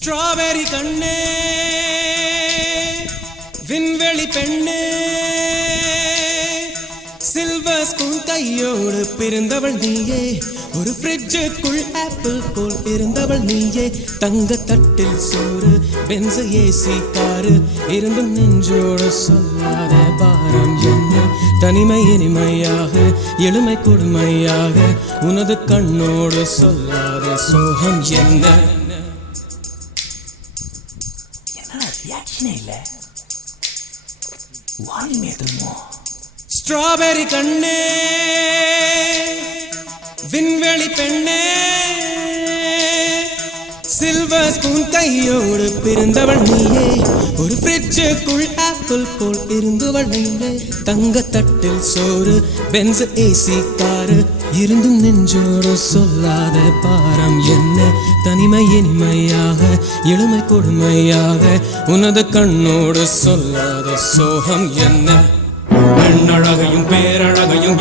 strawberry கண்ணே விண்வெளி பெண்ணே சில்வர் ஸ்பூன் கையோடு பிறந்தவள் நீயே ஒரு ஃப்ரிட்ஜுக்குள் ஆப்பிள் போல் இருந்தவள் நீயே தங்க தட்டில் சோறு பென்ச ஏசி காரு இருந்தும் நெஞ்சோடு சொல்லாத பாரம் என்ன தனிமை இனிமையாக எளிமை கொடுமையாக உனது கண்ணோடு சொல்லாத சோகம் என்ன ஸ்ட்ராபெரி கண்ணே விண்வெளி பெண்ணே சில்வர் ஸ்பூன் கையோடு பிறந்தவள் நீயே ஒரு ஃப்ரிட்ஜுக்குள் ஆப்பிள் போல் இருந்தவள் நீயே தங்க தட்டில் சோறு பென்ஸ் ஏசி காரு இருந்தும் நெஞ்சோடு சொல்லாத பாரம் என்ன தனிமை இனிமையாக எளிமை கொடுமையாக உனது கண்ணோடு சொல்லாத சோகம் என்ன பெண்ணழகையும் பேரழகையும்